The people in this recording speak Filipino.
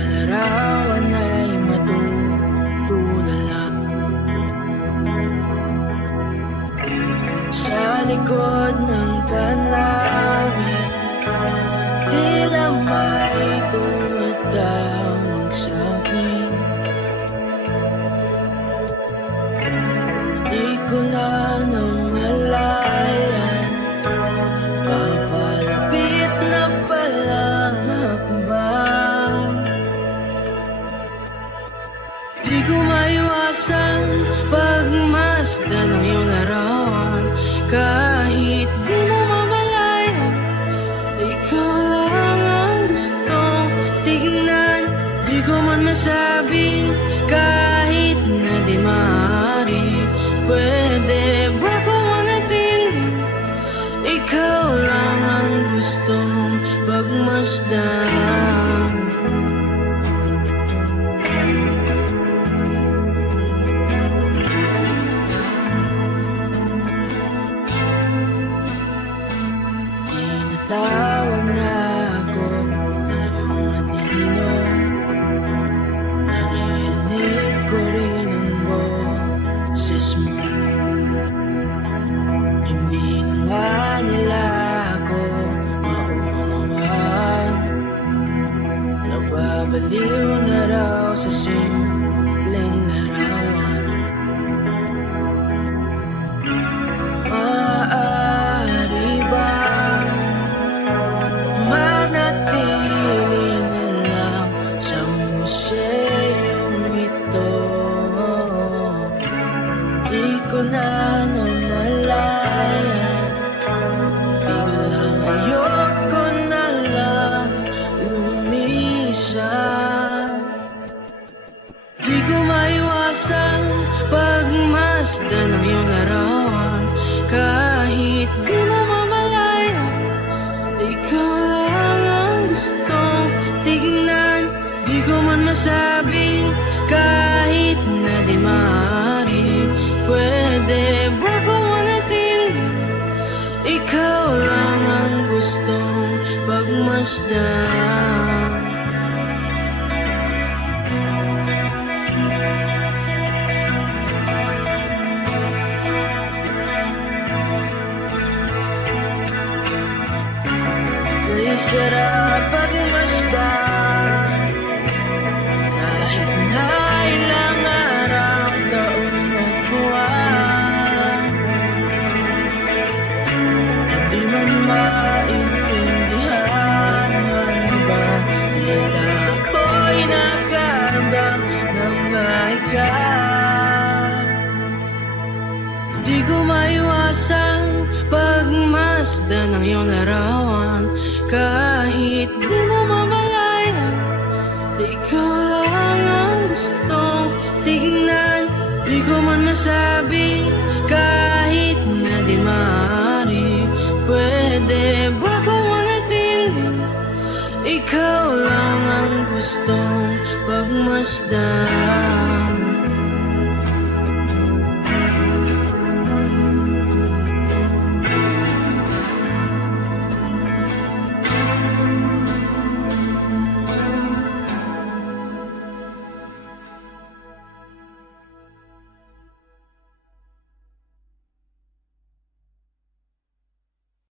larawan ay matutulala. Sa likod ng tanawin, tila may tumatawag sa'kin. Di ko na namalayan, papalapit na palang hakbang. Di ko maiwasan pagmasdan ng iyong larawan. Kahit di mo mamalayan, ikaw lang ang gustong tignan. Di ko man masabi, kahit na di maaari, pwede ba ko manatili? Ikaw lang ang gustong pagmasdan. Tinatawag na ako na iyong matino. Naririnig ko rin ang boses mo. Hindi na nga nila ako maunawaan. Nababaliw na raw sa simpleng larawan. Maaari ba manatili na lang sa museyong ito? Di ko na namalayan, biglang ayoko na lang lumisan. Di ko maiwasan pagmasdan ng iyong larawan. Kahit di mo mamalayan, ikaw lang ang gustong tignan. Di ko man masabi, kahit na di maaari, pwede ba ko manatili? Ikaw lang ang gustong pagmasdan. Kay sarap pagmasdan, kahit na ilang araw, taon at buwan. Hindi man maintindihan ng iba, tila ako'y nagkaramdam ng laika. Di ko maiwasan pagmasdan ng iyong larawan. Kahit di mo mamalayan, ikaw lang ang gustong tignan. Di ko man masabi, kahit na di maaari, pwede ba ko manatili? Ikaw lang ang gustong pagmasdan.